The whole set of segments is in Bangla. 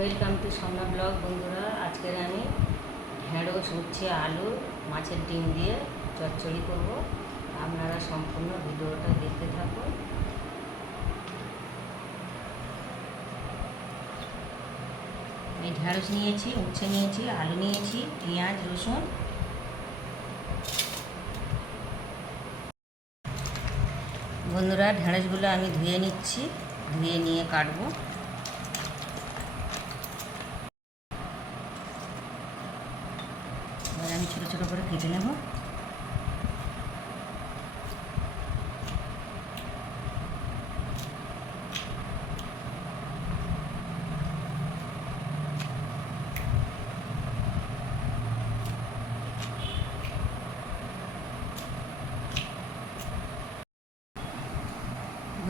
ওয়েলকাম টু সোনা ব্লগ। বন্ধুরা, আজকের আমি ঢেঁড়স উচ্ছে, আলু, মাছের ডিম দিয়ে চচ্চড়ি করব। আপনারা সম্পূর্ণ ভিডিওটা দেখতে থাকুন। এই ঢেঁড়স নিয়েছি, উচ্ছে নিয়েছি, আলু নিয়েছি, পেঁয়াজ, রসুন। বন্ধুরা ঢেঁড়সগুলো আমি ধুয়ে নিচ্ছি, ধুয়ে নিয়ে কাটবো এবার আমি ছোটো ছোটো করে কেটে নেব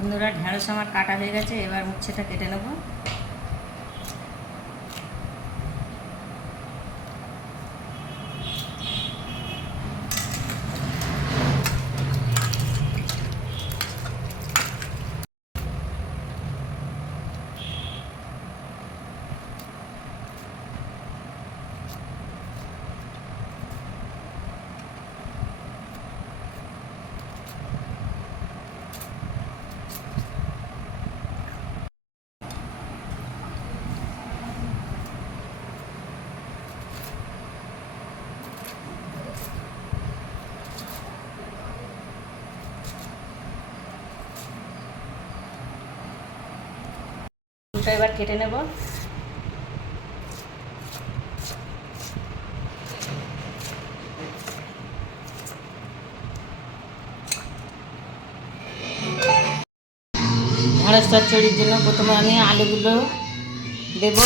বন্ধুরা ঢেঁড়স আমার কাটা হয়ে গেছে এবার উচ্ছেটা কেটে নেব। দুটো এবার কেটে নেব। ঢেঁড়স চচ্চড়ির জন্য প্রথমে আমি আলুগুলো দেব।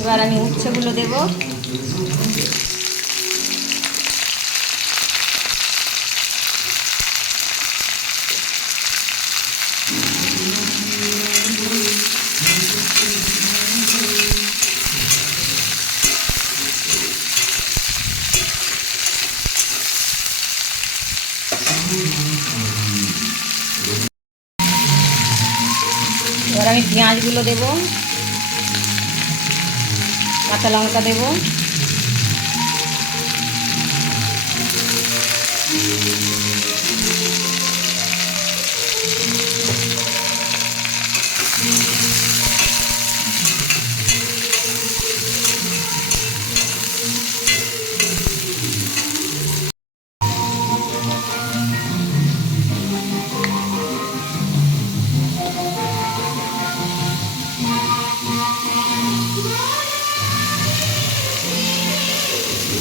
এবার আমি উচ্ছেগুলো দেব। আমি পেঁয়াজগুলো দেবো কাঁচা লঙ্কা দেব।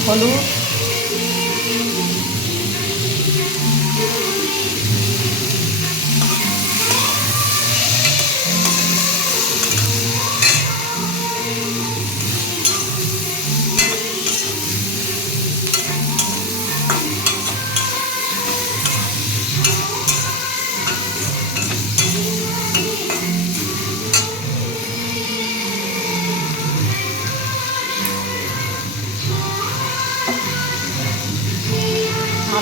হলুদ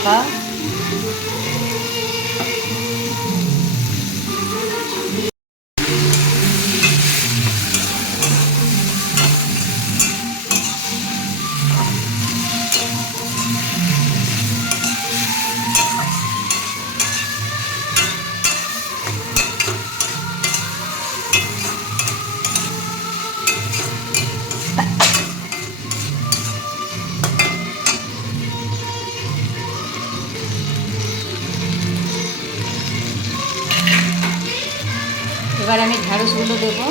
Lover. এবার আমি ঢ্যাঁড়সগুলো দেবো।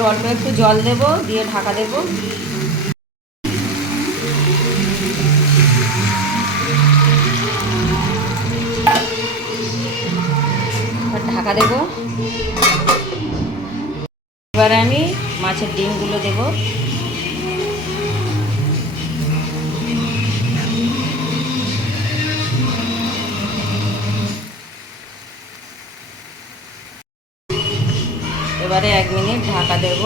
এবার অল্প একটু জল দেব, দিয়ে ঢাকা দেব। ঢাকা দেব। এবার আমি মাছের ডিমগুলো দেব। এবারে এক ঢাকা দেব।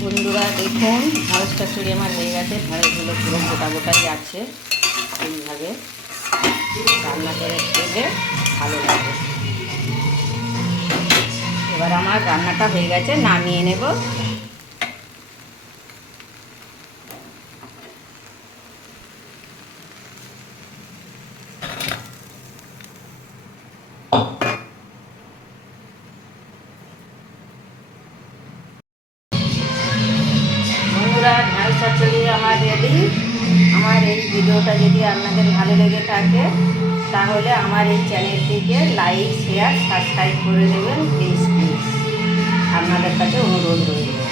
বন্ধুরা দেখুন ঢেঁড়স চচ্চড়ি আমার হয়ে গেছে। ঢেঁড়সগুলো পুরো গোটা গোটাই যাচ্ছে এইভাবে। রান্না করে খেলে ভালো লাগে। এবার আমার রান্নাটা হয়ে গেছে, নামিয়ে নেব। বন্ধুরা রেডি আমার এই ভিডিওটা যদি আপনাদের ভালো লেগে থাকে, তাহলে আমার এই চ্যানেলটিকে লাইক, শেয়ার, সাবস্ক্রাইব করে দেবেন, প্লিজ প্লিজ। আপনাদের কাছে অনুরোধ রইল।